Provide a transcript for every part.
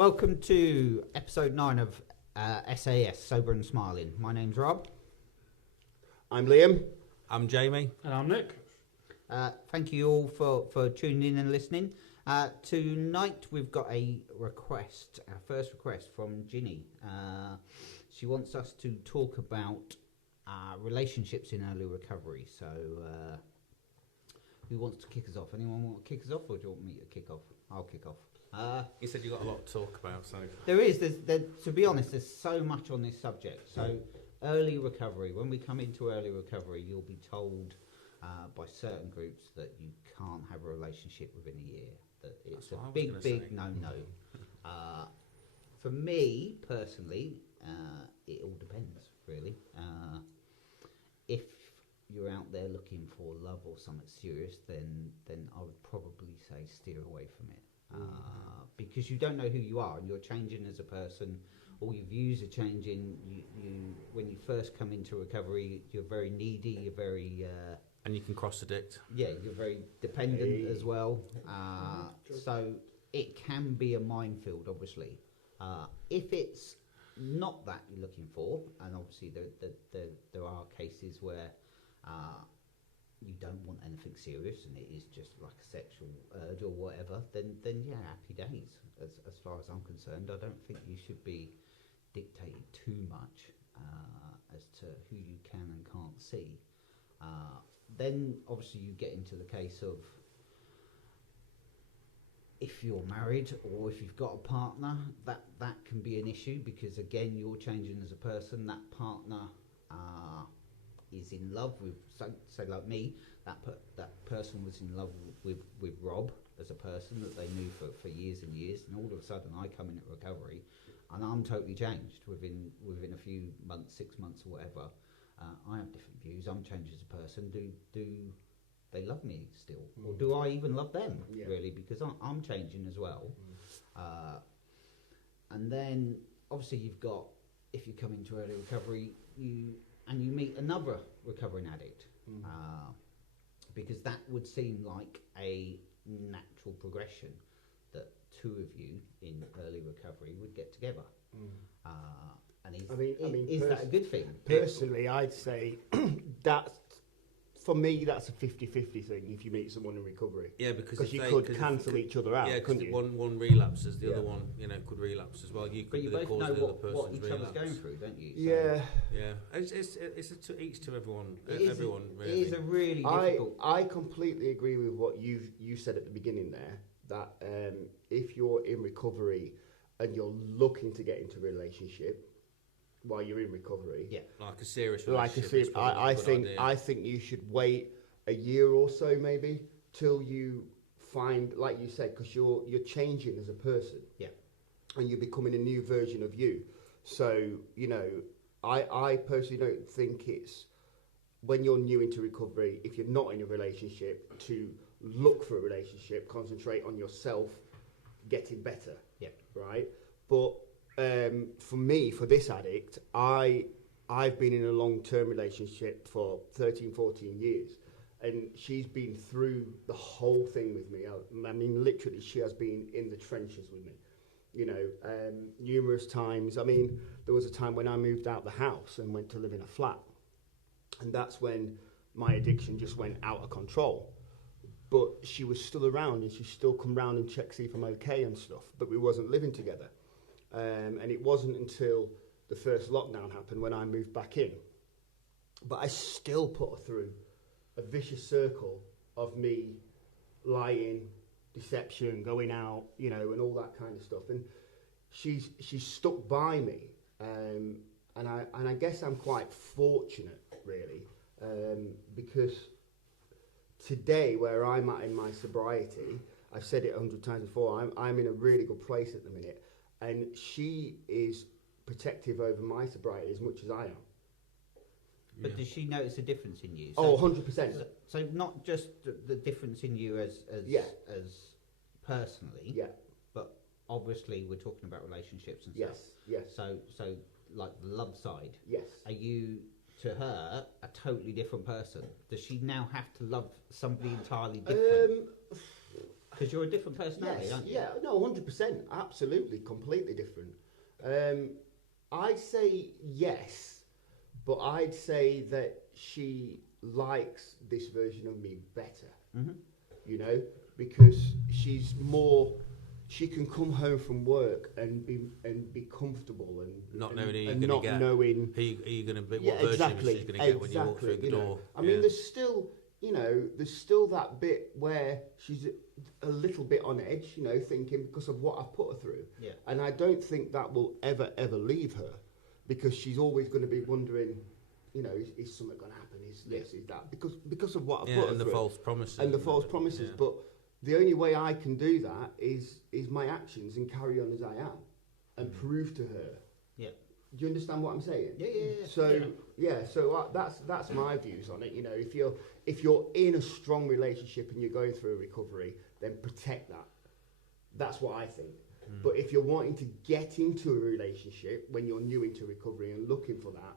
Welcome to episode 9 of SAS, Sober and Smiling. My name's Rob. I'm Liam. I'm Jamie. And I'm Nick. Thank you all for tuning in and listening. Tonight we've got a request, our first request from Ginny. She wants us to talk about relationships in early recovery. So who wants to kick us off? Anyone want to kick us off, or do you want me to kick off? I'll kick off. You said you got a lot to talk about, so... To be honest, there's so much on this subject. So, early recovery. When we come into early recovery, you'll be told by certain groups that you can't have a relationship within a year. That it's a big no-no. For me, personally, it all depends, really. If you're out there looking for love or something serious, then I would probably say steer away from it. Because you don't know who you are, and you're changing as a person. All your views are changing. You when you first come into recovery, you're very needy. You're very and you can cross addict. Yeah, you're very dependent as well. So it can be a minefield, obviously. If it's not that you're looking for, and obviously there are cases where you don't want anything serious and it is just like a sexual urge or whatever, then yeah, happy days. As far as I'm concerned, I don't think you should be dictated too much as to who you can and can't see. Then obviously you get into the case of if you're married or if you've got a partner, that can be an issue, because again, you're changing as a person. That partner is in love with, say like me, that person was in love with Rob as a person that they knew for years and years, and all of a sudden I come in at recovery and I'm totally changed within a few months, 6 months or whatever. I have different views. I'm changed as a person. Do they love me still, or do I even love them really? Because I'm changing as well. And then obviously you've got, if you come into early recovery, you meet another recovering addict, because that would seem like a natural progression that two of you in early recovery would get together. And is that a good thing? Personally, I'd say that for me that's a 50-50 thing if you meet someone in recovery. Yeah, because you could cancel each other out. Yeah, because you? one relapses, the other one, could relapse as well. You could but you be the both cause know of the other person's what each relapse. other's going through, don't you? So Yeah. It's to each to everyone. Everyone, really. It is a really difficult. I completely agree with what you said at the beginning there. That if you're in recovery and you're looking to get into a relationship while you're in recovery, like a serious relationship. I think you should wait a year or so maybe till you find, like you said, because you're changing as a person, and you're becoming a new version of you. So I personally don't think it's when you're new into recovery, if you're not in a relationship, to look for a relationship, concentrate on yourself getting better, right? But for me, for this addict, I've been in a long-term relationship for 13-14 years, and she's been through the whole thing with me. I mean, literally, she has been in the trenches with me, numerous times. I mean, there was a time when I moved out the house and went to live in a flat, and that's when my addiction just went out of control. But she was still around, and she still come round and check, see if I'm okay and stuff, but we wasn't living together. And it wasn't until the first lockdown happened when I moved back in. But I still put her through a vicious circle of me lying, deception, going out, and all that kind of stuff. And she's stuck by me. And I guess I'm quite fortunate, really, because today, where I'm at in my sobriety, I've said it 100 times before, I'm in a really good place at the minute. And she is protective over my sobriety as much as I am. But does she notice a difference in you? So, 100%. So not just the difference in you as personally, but obviously we're talking about relationships and stuff. Yes. So like the love side. Yes. Are you, to her, a totally different person? Does she now have to love somebody entirely different? Because you're a different personality, Yes, aren't you? yeah, no, 100%, absolutely, completely different. I'd say yes, but I'd say that she likes this version of me better, you know, because she's more. She can come home from work and be comfortable and not knowing who you're and going not to get. knowing Who you going to be? yeah, What version exactly, of she's going to get when you walk through the door? I mean, there's still, there's still that bit where she's a little bit on edge, thinking because of what I've put her through. Yeah. And I don't think that will ever leave her, because she's always going to be wondering, is something going to happen? Is this? Is that? Because of what I put her and the through. false promises. And the false promises. Yeah. But the only way I can do that is my actions and carry on as I am, and prove to her. Yeah. Do you understand what I'm saying? Yeah. So that's my views on it. If you're in a strong relationship and you're going through a recovery, then protect that. That's what I think. But if you're wanting to get into a relationship when you're new into recovery and looking for that,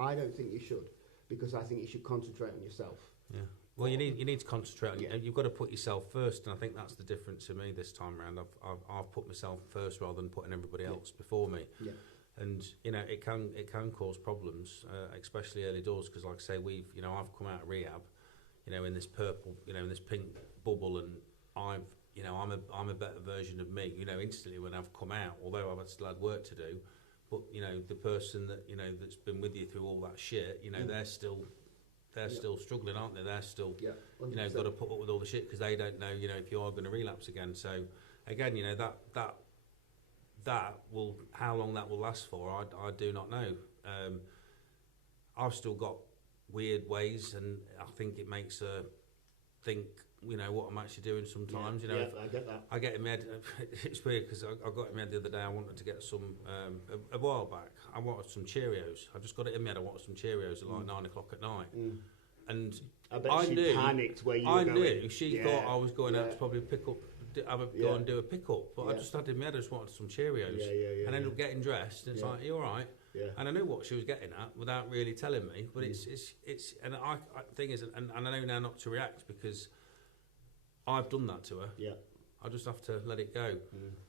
I don't think you should, because I think you should concentrate on yourself. Yeah. Well, you need to concentrate on. Yeah. You've got to put yourself first, and I think that's the difference to me this time around. I've put myself first rather than putting everybody else before me. Yeah. And it can cause problems, especially early doors, because like I say, I've come out of rehab, in this purple, in this pink bubble, and I'm a better version of me, instantly when I've come out, although I've still had work to do. But the person that that's been with you through all that shit, they're still struggling, aren't they? They're still, got to put up with all the shit because they don't know, if you are going to relapse again. So again, that will, how long that will last for, I do not know. I've still got weird ways, and I think it makes her think, what I'm actually doing sometimes. I get that. I get in my head. It's weird because I got in my head the other day. I wanted to get some a while back. I wanted some Cheerios. I just got it in my head. I wanted some Cheerios at like 9 o'clock at night, and I bet she knew panicked where you were I going. knew she thought I was going out to probably pick up. Go and do a pick-up, but I just had in my head I just wanted some Cheerios, and ended up getting dressed, and it's like, are you all right? Yeah. And I knew what she was getting at without really telling me, but it's and I thing is, and I know now not to react because I've done that to her. Yeah. I just have to let it go.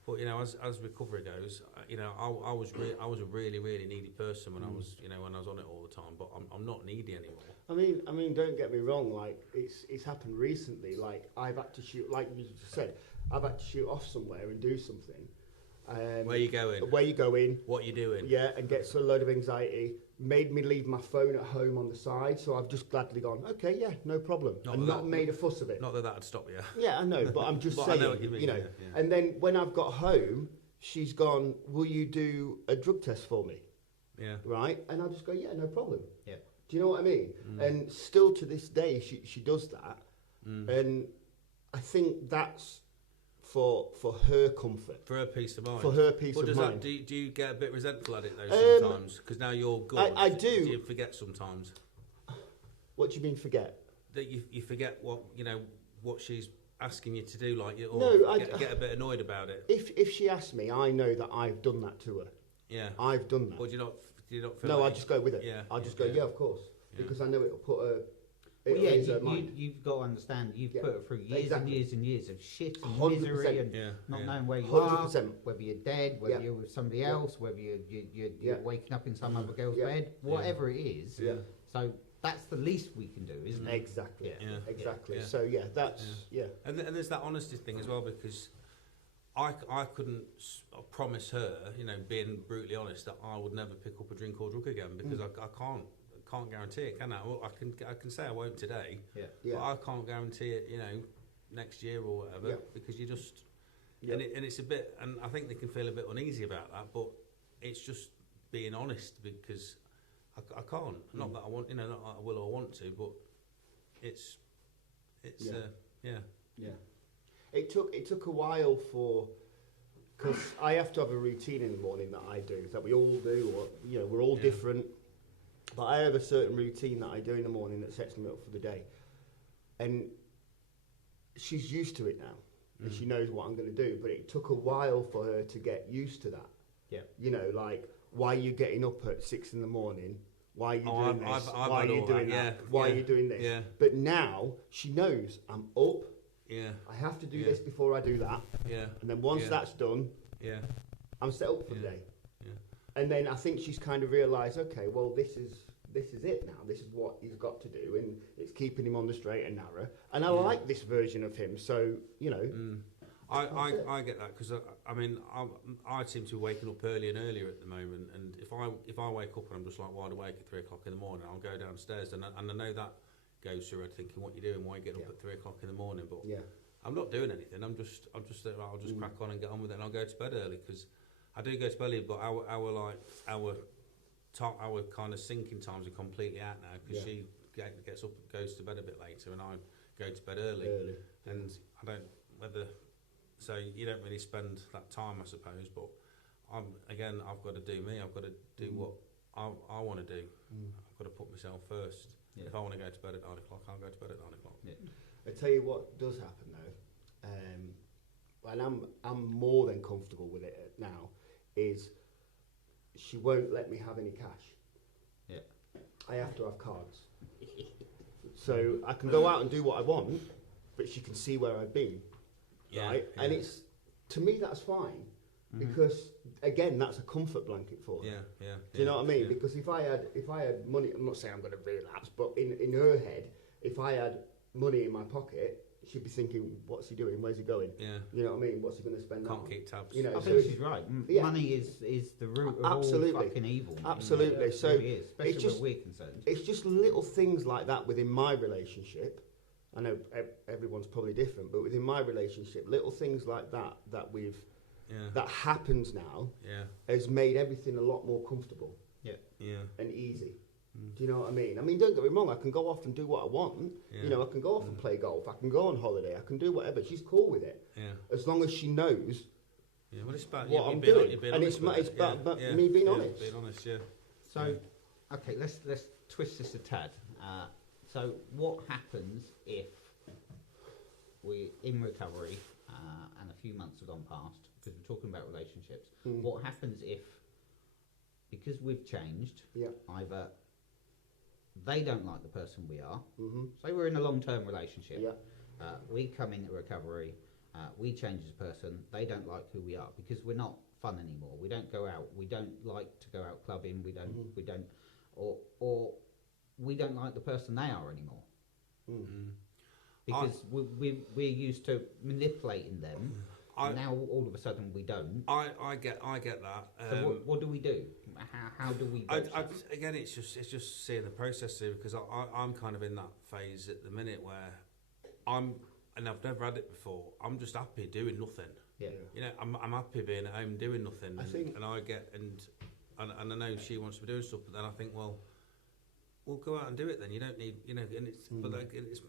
But as recovery goes, I was a really needy person when I was when I was on it all the time. But I'm not needy anymore. I mean, don't get me wrong. Like it's happened recently. Like I've had to shoot, like you just said, I've had to shoot off somewhere and do something. Where you going? Where you going? What you doing? Yeah, and gets a load of anxiety. Made me leave my phone at home on the side, so I've just gladly gone, okay, yeah, no problem, not made a fuss of it. Not that that'd stop you. Yeah, I know, but I'm just saying, I know what you mean, yeah. And then when I've got home, she's gone, will you do a drug test for me? Yeah. Right? And I'll just go, yeah, no problem. Yeah. Do you know what I mean? And still to this day, she does that. And I think that's for her comfort. For her peace of mind. For her peace of mind. Do you get a bit resentful at it though sometimes? Because now you're good. I do. Do you forget sometimes? What do you mean forget? That you forget what she's asking you to do, like you, get a bit annoyed about it. If she asks me, I know that I've done that to her. Yeah. I've done that. Or do you not feel No, like I just go with it. Yeah. I'll just go, yeah, of course. Yeah. Because I know it'll put her. Well, you've got to understand, you've put her through years and years and years of shit and 100%. misery and not knowing where you 100%. are, whether you're dead, whether you're with somebody else, whether you're waking up in some other girl's bed, whatever it is. Yeah. So that's the least we can do, isn't it? Exactly. Yeah. Exactly. Yeah. So that's And there's that honesty thing as well, because I couldn't promise her, being brutally honest, that I would never pick up a drink or drug again, because I can't guarantee it, can I? Well, I can say I won't today, but I can't guarantee it, next year or whatever, because you just and it's a bit, and I think they can feel a bit uneasy about that, but it's just being honest, because I can't. Not that I want, not that I will or want to, but it's Yeah. It took a while because I have to have a routine in the morning that I do, that we all do, or we're all different. But I have a certain routine that I do in the morning that sets me up for the day, and she's used to it now, and she knows what I'm going to do. But it took a while for her to get used to that. Yeah. Like, why are you getting up at 6 in the morning? Why are you doing this? I've why are you doing that? Why are you doing this? Yeah. But now she knows I'm up. Yeah. I have to do Yeah. this before I do that. Yeah. And then once Yeah. that's done, Yeah. I'm set up for the Yeah. day. Yeah. And then I think she's kind of realised, okay, well, this is it now. This is what he's got to do, and it's keeping him on the straight and narrow. And I Yeah. like this version of him. So you know, That's it. I get that because I mean I seem to be waking up earlier and earlier at the moment, and if I wake up and I'm just like wide awake at 3 o'clock in the morning, I'll go downstairs and I know that goes through her thinking what you're doing, why you get up Yeah. at 3 o'clock in the morning, but yeah, I'm not doing anything. I'll just crack on and get on with it, and I'll go to bed early because I do go to bed early, but our kind of sinking times are completely out now because Yeah. she gets up, goes to bed a bit later, and I go to bed early. And I don't whether so you don't really spend that time, I suppose. But I've got to do me. I've got to do what I want to do. I've got to put myself first. Yeah. If I want to go to bed at 9 o'clock, I'll go to bed at 9 o'clock. Yeah. I tell you what does happen though, and I'm more than comfortable with it now. Is she won't let me have any cash. Yeah. I have to have cards. So I can go out and do what I want, but she can see where I've been. Yeah, Right? yeah. And it's, to me, that's fine. Because, again, that's a comfort blanket for her. Yeah. Do you know what I mean? Yeah. Because if I had money, I'm not saying I'm going to relapse, but in her head, if I had money in my pocket, she'd be thinking, what's he doing? Where's he going? Yeah. You know what I mean? What's he going to spend that Can't on? keep tabs. You know, I so think it's- she's right. Yeah. Money is the root of Absolutely. all fucking evil. you know. Absolutely. It So really is, especially it's just- where we're concerned. It's just little things like that within my relationship. I know everyone's probably different, but within my relationship, little things like that that happens now Yeah. has made everything a lot more comfortable Yeah. and easy. Do you know what I mean? I mean, don't get me wrong, I can go off and do what I want. Yeah. You know, I can go off and play golf, I can go on holiday, I can do whatever. She's cool with it. Yeah. As long as she knows. Yeah. Well, it's about What you I'm being doing. you're being And honest it's with it's it. about me being honest. Being honest. Yeah. So, okay, let's twist this a tad. So, what happens if we're in recovery and a few months have gone past, because we're talking about relationships? What happens if, because we've changed, Yeah. either they don't like the person we are, Mm-hmm. say we're in a long-term relationship, Yeah. we come into recovery, we change as a person, they don't like who we are because we're not fun anymore. We don't go out. We don't like to go out clubbing. We don't. We don't. Or we don't like the person they are anymore because we're used to manipulating them. And now all of a sudden we don't. I get that. So what do we do? How do we? Again, it's just seeing the process here because I'm kind of in that phase at the minute where and I've never had it before. I'm just happy doing nothing. Yeah. You know, I'm happy being at home doing nothing. I think- and I get and I know she wants to be doing stuff, but then I think, well, we'll go out and do it then. You don't need, you know, and it's but like, it's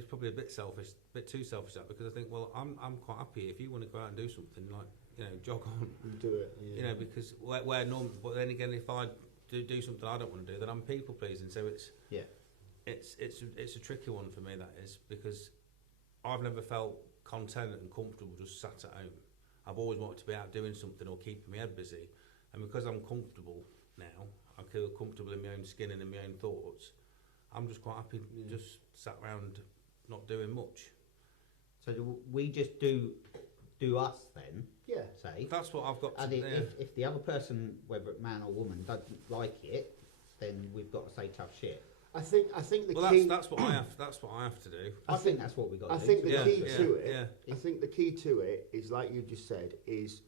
probably a bit selfish, a bit too selfish that because I think, well, I'm quite happy if you want to go out and do something like, you know, jog on. You do it. Yeah. You know, because we're normal. But then again, if I do something I don't want to do, then I'm people pleasing. So it's a tricky one for me. That is because I've never felt content and comfortable just sat at home. I've always wanted to be out doing something or keeping my head busy, and because I'm comfortable now, I feel comfortable in my own skin and in my own thoughts. I'm just quite happy just sat around not doing much. So do we just do us then? Yeah. Say. That's what I've got to And do. if the other person, whether it man or woman, doesn't like it, then we've got to say tough shit. I think the Well, key. that's what I have. That's what I have to do. I think that's what we got to I do. think the Yeah, key yeah, to it. yeah. I think the key to it is, like you just said, is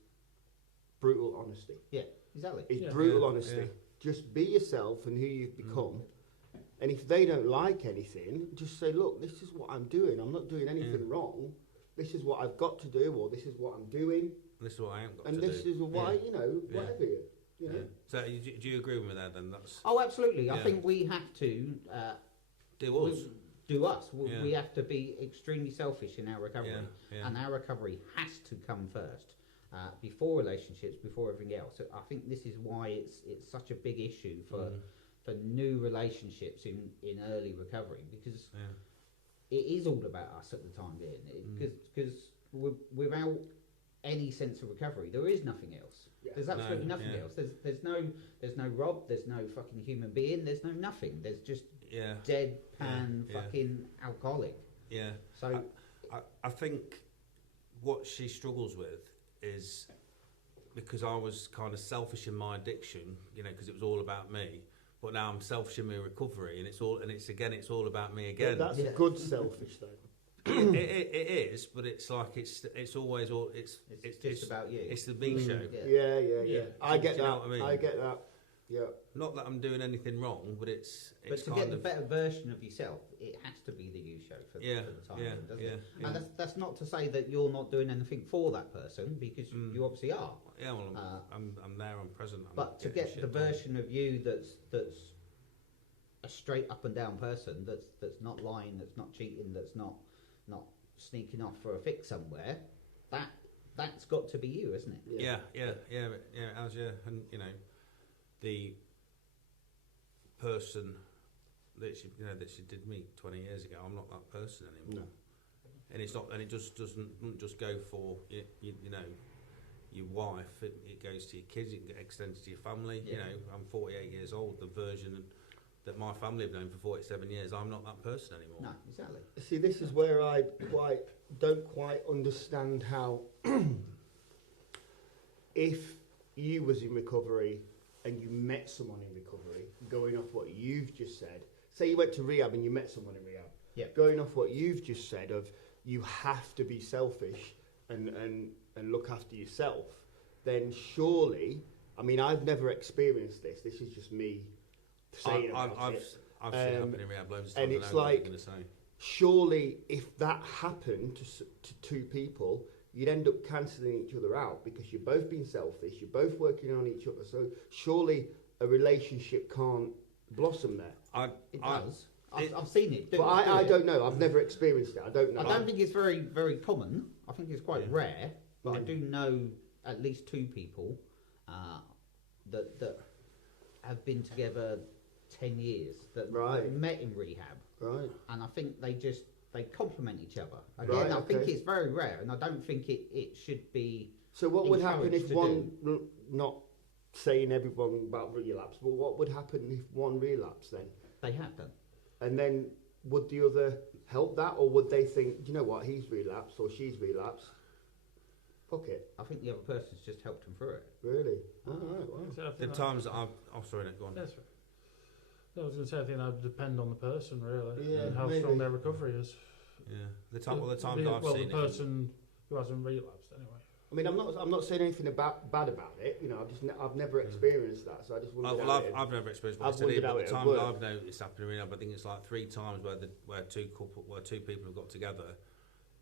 brutal honesty. Yeah, exactly. It's brutal Yeah, honesty. yeah. Just be yourself and who you've become. And if they don't like anything, just say, look, this is what I'm doing. I'm not doing anything wrong. This is what I've got to do, or this is what I'm doing, This is what I ain't got and to this do. is why, Yeah. you know, Yeah. whatever you know. Yeah. So do you agree with me there? Then that's Oh, absolutely. I Yeah. think we have to do us. do us. Yeah. We have to be extremely selfish in our recovery, Yeah. and our recovery has to come first before relationships, before everything else. So I think this is why it's such a big issue for new relationships in early recovery because it is all about us at the time being. Because without any sense of recovery, there is nothing else. Yeah. There's absolutely No, nothing yeah. else. There's no Rob. There's no fucking human being. There's no nothing. There's just Yeah. deadpan Yeah. fucking alcoholic. Yeah. So I think what she struggles with is because I was kind of selfish in my addiction, you know, because it was all about me. But now I'm selfish in my recovery, and it's all about me again. But that's good selfish though. It is, but it's like it's always all it's just about you. It's the me show. Yeah. I get Do that. you know what I mean? I get that. Yeah. Not that I'm doing anything wrong, but it's But to kind get the of better version of yourself, it has to be the you show for the time being, doesn't it? And that's not to say that you're not doing anything for that person, because you obviously are. Yeah, well, I'm there, I'm present. I'm But to getting get the shit done. version of you that's a straight up and down person, that's not lying, that's not cheating, that's not sneaking off for a fix somewhere, that's got to be you, isn't it? Yeah, as and you know, the person that she did me 20 years ago, I'm not that person anymore. No. And it's not, and it just doesn't just go for you know, your wife. It goes to your kids. It extends to your family. Yeah. You know, I'm 48 years old. The version that my family have known for 47 years, I'm not that person anymore. No, exactly. See, this is where I don't quite understand how if you was in recovery and you met someone in recovery, going off what you've just said, say you went to rehab and you met someone in rehab, going off what you've just said of you have to be selfish and look after yourself, then surely, I mean, I've never experienced this. This is just me saying I've seen it happen in rehab loads of times. And it's like, surely if that happened to two people, you'd end up cancelling each other out because you're both being selfish, you're both working on each other. So surely a relationship can't blossom there. It does. I've seen it. But I don't know. I've never experienced it. I don't know. I don't think it's very, very common. I think it's quite rare. But I do know at least two people that have been together 10 years that met in rehab. Right. And I think they complement each other. Again, I think it's very rare, and I don't think it should be. So what would happen if one, do. not saying everyone about relapse, but what would happen if one relapsed then? They have done. And then would the other help that, or would they think, you know what, he's relapsed or she's relapsed? Fuck it. I think the other person's just helped them through it. Really? Oh, right, wow. So the times that I've... Oh, sorry, Nick, go on. That's right. I was going to say, I think that would depend on the person, really, Yeah, and how maybe. strong their recovery is. Yeah. The times I've seen the person who hasn't relapsed, anyway. I mean, I'm not saying anything bad about it. You know, I've never experienced that, so I just wondered. I've never experienced I've what I said, wondered how but it the would times work. I've noticed happening in rehab, I think it's like 3 times where two people have got together.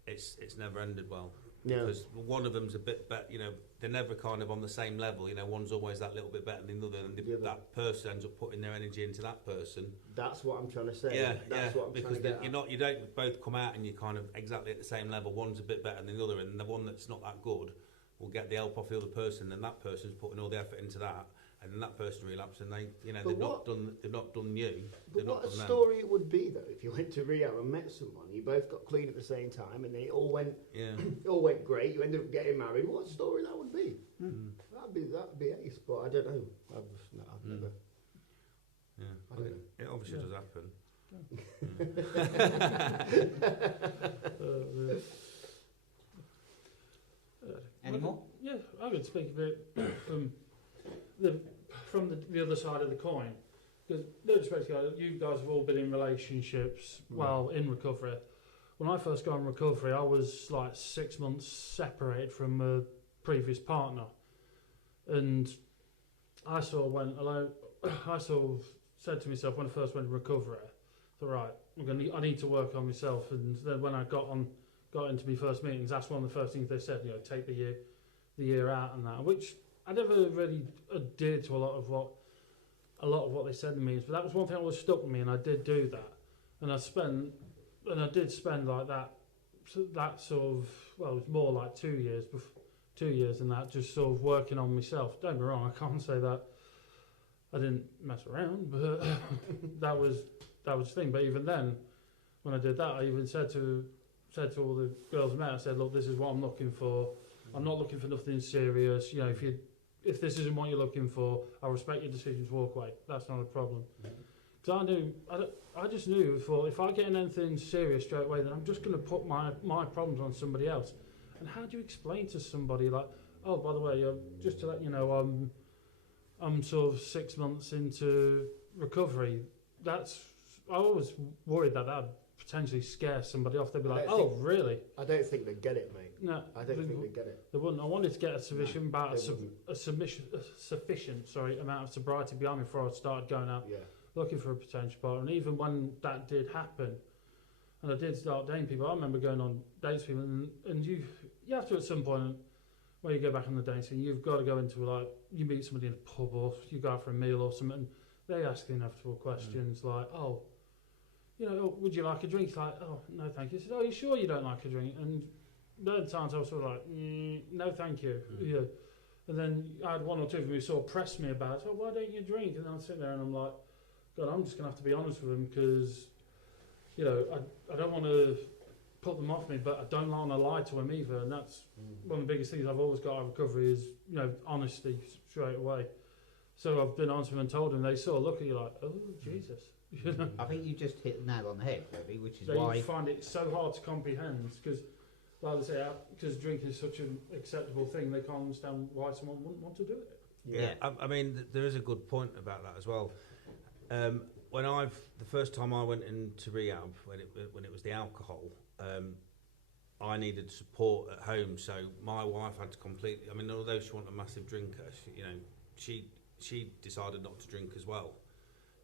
It's never ended well. Yeah. Because one of them's a bit better, you know, they're never kind of on the same level, you know, one's always that little bit better than the other, and that person ends up putting their energy into that person. That's what I'm trying to say. Yeah, That's what I'm because trying to get at. you don't both come out and you're kind of exactly at the same level. One's a bit better than the other, and the one that's not that good will get the help off the other person, and that person's putting all the effort into that, and then that person relapses, and they've not done you. But what a story it would be though if you went to rehab and met someone, you both got clean at the same time, and it all went great. You ended up getting married. What a story that would be! That'd be ace. But I don't know. I've never. Yeah, I don't know. it obviously does happen. Any more? Yeah, I could speak a bit from the other side of the coin. Because, no disrespect, you guys have all been in relationships while in recovery. When I first got in recovery, I was like 6 months separated from a previous partner. And I sort of went alone. I sort of said to myself when I first went in recovery, right, I need to work on myself. And then when I got into my first meetings, that's one of the first things they said, take the year out and that, which I never really adhered to a lot of what they said to me. But that was one thing that was stuck with me, and I did do that. And I did spend like that sort of, well, it was more like 2 years, 2 years and that, just sort of working on myself. Don't get me wrong, I can't say that I didn't mess around, but that was the thing. But even then, when I did that, I even said to all the girls I met, I said, look, this is what I'm looking for. I'm not looking for nothing serious. If this isn't what you're looking for, I respect your decision to walk away. That's not a problem. 'Cause I just knew if I get in anything serious straight away, then I'm just going to put my problems on somebody else. And how do you explain to somebody like, oh, by the way, just to let you know, I'm sort of 6 months into recovery. I was worried that would potentially scare somebody off. They'd be like, oh, really? I don't think they get it, mate. No, I don't think they get it. they wouldn't. I wanted to get a sufficient sufficient amount of sobriety behind me before I started going out Yeah. looking for a potential partner. And even when that did happen, and I did start dating people, I remember going on dates with people, and you have to at some point when you go back on the dating scene, you've got to go into like you meet somebody in a pub or you go out for a meal or something, and they ask the inevitable questions like, oh, would you like a drink? It's like, oh, no, thank you. I said, oh, you sure you don't like a drink? And there are times I was sort of like, no, thank you. Yeah. And then I had one or two of them who sort of pressed me about, oh, why don't you drink? And I'm sitting there and I'm like, God, I'm just going to have to be honest with them because, I don't want to put them off me, but I don't want to lie to them either. And that's one of the biggest things I've always got out of recovery is, honesty straight away. So I've been honest with them and told them, they sort of look at you like, oh, Jesus. I think you just hit the nail on the head, maybe, which is They why find it so hard to comprehend because, like I say, because drinking is such an acceptable thing, they can't understand why someone wouldn't want to do it. Yeah, I mean, there is a good point about that as well. The first time I went into rehab, when it was the alcohol, I needed support at home. So my wife had to completely. I mean, although she wasn't a massive drinker, she decided not to drink as well.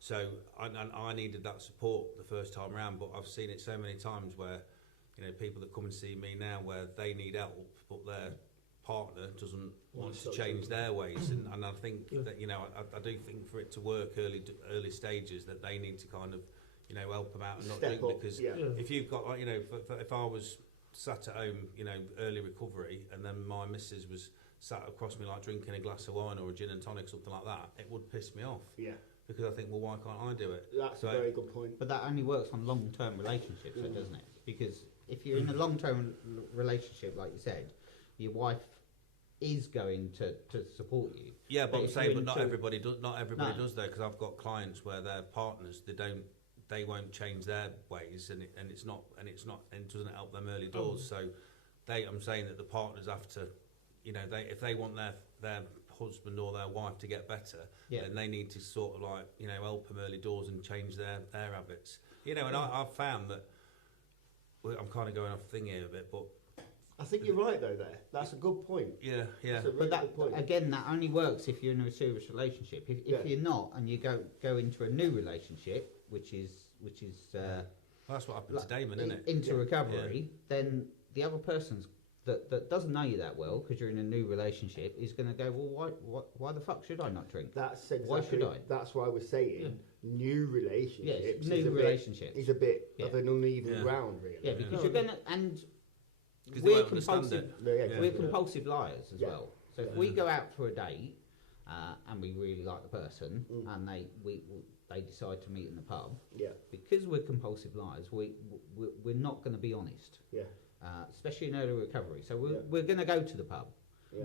So I needed that support the first time around. But I've seen it so many times where, people that come and see me now where they need help, but their partner doesn't want to change their ways, and I think that I do think for it to work early stages that they need to kind of help them out and not drink because if you've got like if I was sat at home early recovery and then my missus was sat across me like drinking a glass of wine or a gin and tonic something like that, it would piss me off because I think, well, why can't I do it? That's a very good point. But that only works on long-term relationships, though, doesn't it? Because if you're in a long-term relationship, like you said, your wife is going to support you. Yeah, but I'm saying, but not everybody does. Not everybody does though, because I've got clients where their partners they won't change their ways, and it doesn't help them early doors. So I'm saying that the partners have to, if they want their husband or their wife to get better, then they need to sort of like help them early doors and change their habits. And I've found that I'm kind of going off the thing here a bit, but. I think you're right though. That's a good point. Yeah. That's a really but that good point. again, that only works if you're in a serious relationship. If you're not, and you go into a new relationship, which is that's what happened to Damon, isn't it? Into recovery, then the other person's that doesn't know you that well because you're in a new relationship is going to go, well, why the fuck should I not drink? That's exactly. Why should I? That's why I was saying new relationships. New relationships is a bit of an uneven ground, really. Yeah, because you're going to and. We're compulsive. We're compulsive liars as well. So if we go out for a date and we really like the person, and they decide to meet in the pub, because we're compulsive liars, we're not going to be honest. Especially in early recovery. So we're going to go to the pub.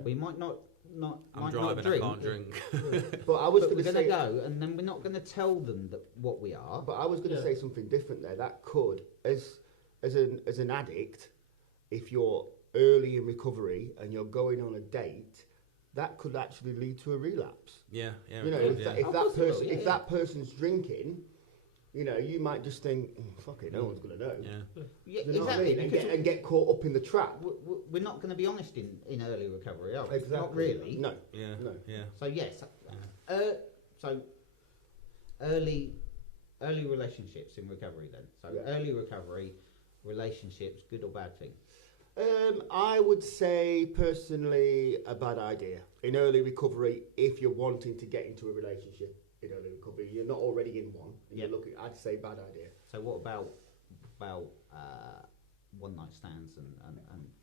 We might not. I'm driving. Drink, I can't drink. But we're going to go, and then we're not going to tell them that what we are. But I was going to say something different there. That could, as an addict. If you're early in recovery and you're going on a date, that could actually lead to a relapse. Yeah. If that person's drinking, you might just think, fuck it, no one's going to know. Yeah, you know exactly. What I mean? And get caught up in the trap. We're not going to be honest in early recovery, are we? Exactly. Not really. No. No. So yes. So early relationships in recovery then. So early recovery, relationships, good or bad thing? I would say personally a bad idea in early recovery if you're wanting to get into a relationship in early recovery. You're not already in one. And you're looking. I'd say bad idea. So what about one night stands and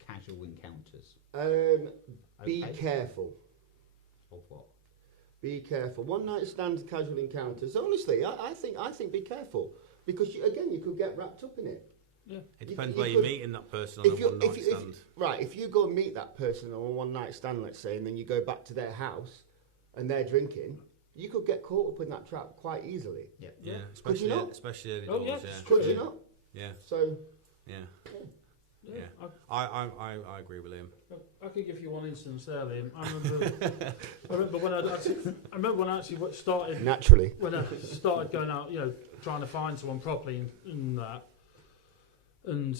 casual encounters? Be careful. Of what? Be careful. One night stands, casual encounters. Honestly, I think be careful because you could get wrapped up in it. Yeah. It depends where you're meeting that person on a one night stand. If you go and meet that person on a one night stand, let's say, and then you go back to their house and they're drinking, you could get caught up in that trap quite easily. Yeah, Could you not? especially early Oh, doors, yeah, yeah. it's Could true. you not? Yeah, So, yeah. Yeah. Yeah. I agree with him. I could give you one instance there, Liam. I remember when I actually started naturally. when I started going out, trying to find someone properly and that. And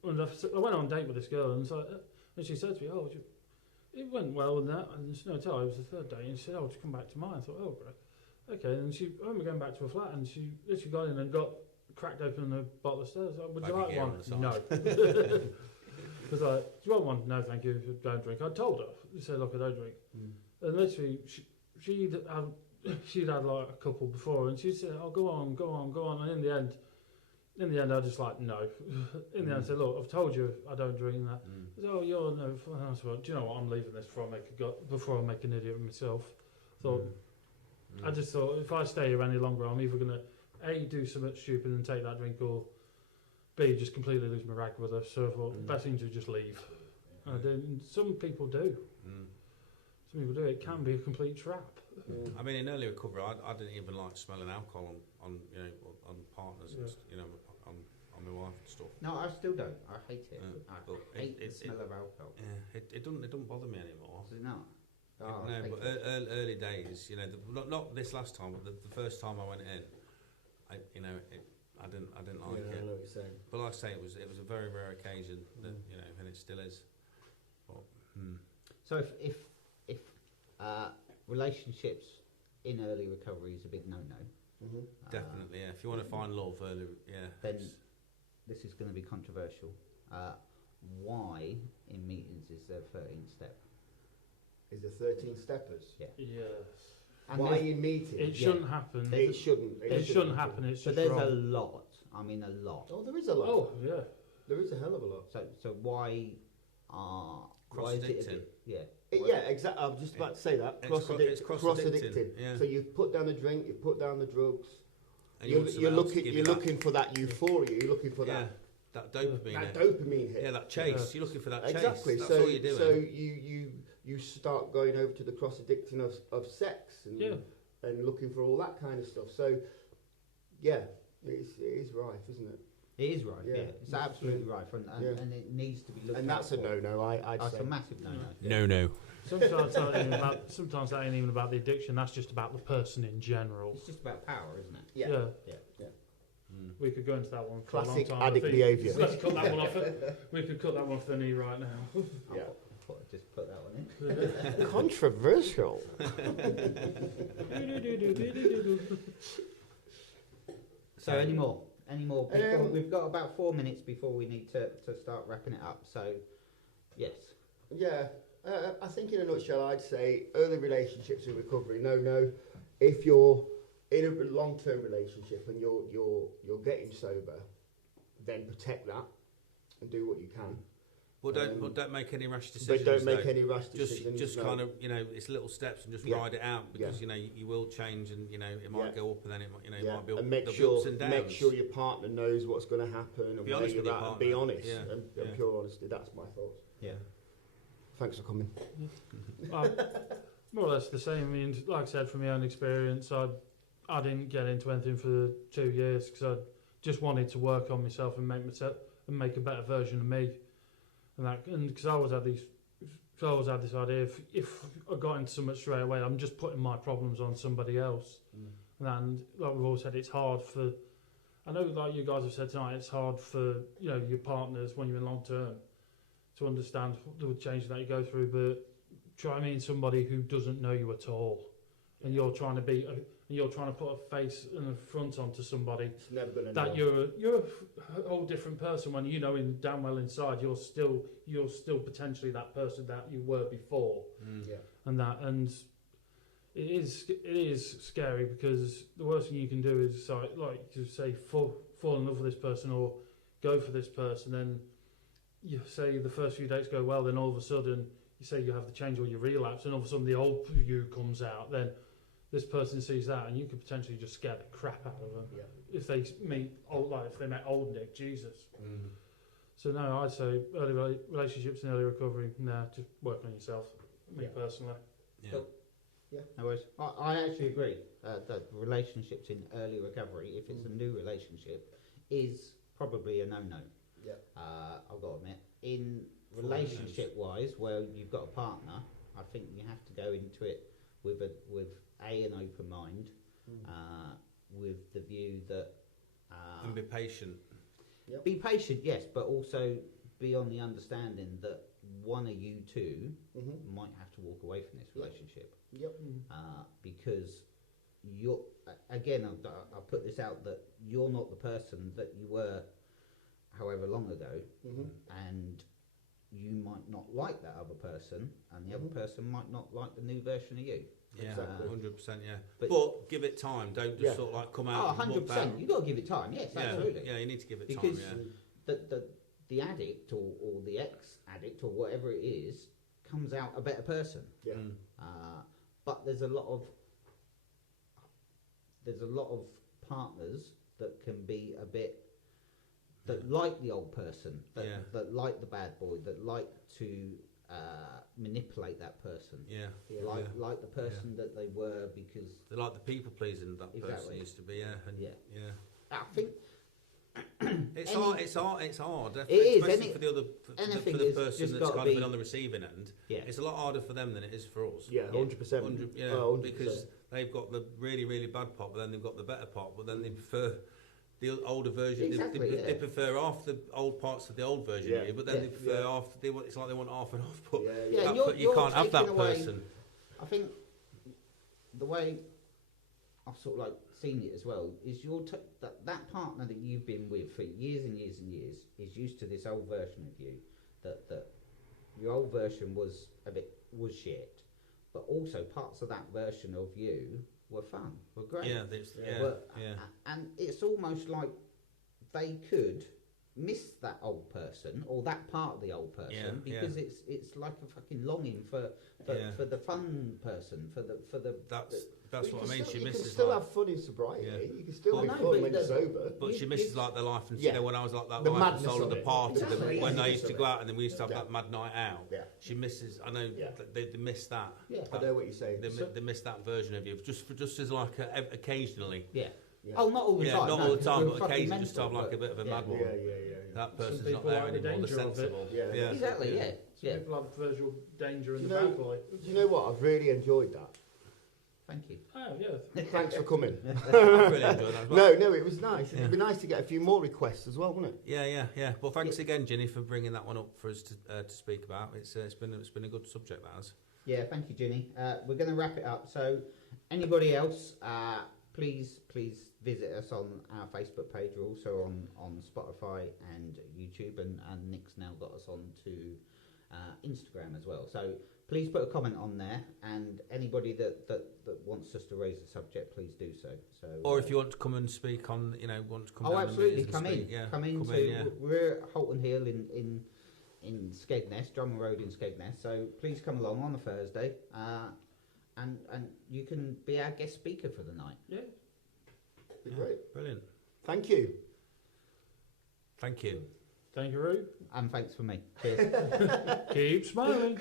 when I went on a date with this girl, and she said to me, "Oh, it went well and that." And she it was the third day, and she said, "Oh, just come back to mine." I thought, "Oh, great, okay." And I remember going back to her flat, and she literally got in and cracked open a bottle of Stella. Would you like one? No. I was like, "Do you want one?" "No, thank you. Don't drink." I told her. She said, "Look, I don't drink." And literally, she'd had like a couple before, and she said, "Oh, go on." And in the end, I just like no. In the end, I said, "Look, I've told you I don't drink that." I said, "Oh, you're no." I said, well, "Do you know what? I'm leaving this before I make an idiot of myself." I just thought if I stay here any longer, I'm either gonna A, do something stupid and take that drink, or B, just completely lose my rag with her. So I thought the best thing to just leave. And I did. And some people do. Some people do. It can be a complete trap. I mean, in early recovery, I didn't even like smelling alcohol on partners, and, on my wife and stuff. No, I still don't. I hate it. But I hate the smell of alcohol. Yeah, it doesn't bother me anymore. Does it not? Oh, No, but early days, not this last time, but the first time I went in, I didn't like I it. know what you're saying. But like I say, it was a very rare occasion that and it still is. But, So if relationships in early recovery is a big no-no, definitely, yeah. If you want to find love early, then this is going to be controversial. Why in meetings is there 13 step? Is there 13 steppers? Yes. And Why in meetings? It shouldn't happen. It shouldn't. It shouldn't happen. It's But just there's wrong. a lot. I mean, a lot. Oh, there is a lot. Oh, yeah. There is a hell of a lot. So why is it a Cross-addicting. bit? Yeah. Yeah, exactly. I was just about to say that. It's Cross-addicting. yeah. So you put down the drink, you put down the drugs. And You're want someone else to give you that- looking for that euphoria. You're looking for that dopamine. that hit. dopamine hit. Yeah, that chase. You're looking for that chase. Exactly. That's so all you're doing. so you start going over to the cross-addicting of sex and looking for all that kind of stuff. So yeah, it is rife, isn't it? It is right. Yeah. Yeah, it's absolutely right, and it needs to be looked at. And that's a no-no. I'd That's say. a massive no-no. No. Sometimes that ain't even about the addiction. That's just about the person in general. It's just about power, isn't it? Yeah. We could go into that one for Classic a long time. addict behaviour. Let's cut that one off. We could cut that one for the knee right now. Yeah. Just put that one in. Controversial. So any more? We've got about 4 minutes before we need to start wrapping it up. So, yes. Yeah, I think in a nutshell, I'd say early relationships in recovery. No. If you're in a long-term relationship and you're getting sober, then protect that and do what you can. But don't make any rash decisions. But don't make though. any rash decisions. Just no. kind of it's little steps and just ride it out because you will change and it might go up and then it might it might be up, and make there'll be ups sure and downs. make sure your partner knows what's going to happen and Be where honest you're with your at. And partner. be honest Yeah. and pure honesty. That's my thoughts. Yeah. Thanks for coming. More or less the same. I mean, like I said, from my own experience, I didn't get into anything for 2 years because I just wanted to work on myself and make a better version of me. And because I always had this idea, if I got into something straight away, I'm just putting my problems on somebody else. And like we've always said, it's hard for. I know, like you guys have said tonight, it's hard for your partners when you're in long term to understand the change that you go through. But try me somebody who doesn't know you at all, and you're trying to put a face and a front onto somebody. It's never going to That you're a whole different person when you know damn well inside you're still potentially that person that you were before. And it is scary because the worst thing you can do is like to say fall in love with this person or go for this person, then you say the first few dates go well, then all of a sudden you say you have the change or you relapse, and all of a sudden the old you comes out, then this person sees that, and you could potentially just scare the crap out of them if they meet if they met old Nick. Jesus. So no, I'd say early relationships and early recovery. Nah, just work on yourself. Me personally. Yeah. Cool. Yeah. No worries. I actually agree. That relationships in early recovery, if it's a new relationship, is probably a no-no. Yeah. I've got to admit. In relationship-wise, where you've got a partner, I think you have to go into it with an open mind, with the view that And be patient. be patient, yes, but also be on the understanding that one of you two might have to walk away from this relationship. Yep. Because you're, again, I'll put this out, that you're not the person that you were however long ago, and you might not like that other person, and the other person might not like the new version of you. Yeah, Exactly. 100%. Yeah, But- but give it time. Don't just Yeah. sort of like come Oh, out. and walk 100%. down. You've got to give it time, yes, Yeah, absolutely. yeah, you need to give it Because time. Yeah. the addict or the ex-addict or whatever it is comes out a better person. Yeah. But there's a lot of partners that can be a bit that like the old person, that like the bad boy, that like to manipulate that person, Yeah. like the person that they were, because They're like the people pleasing that person Exactly. used to be. Yeah. And Yeah. Yeah. I think It's Any- hard. It's hard. It's hard. It is, especially for the other anything for the is person just that's gotta kind of be- been on the receiving end. yeah, It's a lot harder for them than it is for us. Yeah, 100%. 100, yeah, 100%. because they've got the really, really bad part, but then they've got the better part, but then they prefer the older version. Exactly, they yeah. prefer half the old parts of the old version Yeah. of you, but then Yeah. they prefer half. They want. It's like they want half and half, but Yeah, Yeah, that you're- you you're can't have that taking away- person. I think the way I've sort of like seen it as well is that partner that you've been with for years and years and years is used to this old version of you, that your old version was shit, but also parts of that version of you were fun, were great. Yeah, yeah. And it's almost like they could miss that old person or that part of the old person, Yeah, because it's like a fucking longing for Yeah. the fun person, for the That's what I mean. She You can misses still like, have fun in sobriety. Yeah. You can still I be know, fun but when you're sober. but she you- misses like the life and Yeah. you know when I was like that The life and madness soul of of the it. party Exactly, when yeah. I used to go out and then we used to have Yeah. that mad night out. Yeah. She misses. I know Yeah. they miss that. yeah. I know what you're saying. They miss that version of you just as like occasionally. Yeah. Yeah. Oh, not all the Yeah, time. not no, all the because time, we're but fucking occasionally just to have mental, like a bit of a yeah. mad one. Yeah. That person's not people there like the anymore. They're danger of it. sensible. Yeah. Exactly. Yeah. Some Yeah. people have visual danger in Do the you know- bad boy. Do you know what? I've really enjoyed that. Thank you. Oh, yeah. Thanks for coming. I really enjoyed that as well. No, it was nice. Yeah. It'd be nice to get a few more requests as well, wouldn't it? Yeah. Well, thanks again, Ginny, for bringing that one up for us to speak about. It's been a good subject, that has. Yeah. Thank you, Ginny. We're going to wrap it up. So, anybody else, please visit us on our Facebook page. We're also on Spotify and YouTube, and Nick's now got us on to Instagram as well. So please put a comment on there, and anybody that wants us to raise the subject, please do so. So, Or if you want to come and speak on, want to come oh, down the absolutely, meetings and come in. speak, yeah, Come in. yeah. We're at Holton Hill in Skegness, Drummond Road in Skegness. So please come along on a Thursday, and you can be our guest speaker for the night. Yeah. Be great. Brilliant. Thank you. Thank you. Thank you, Roo. And thanks for me. Cheers. Keep smiling.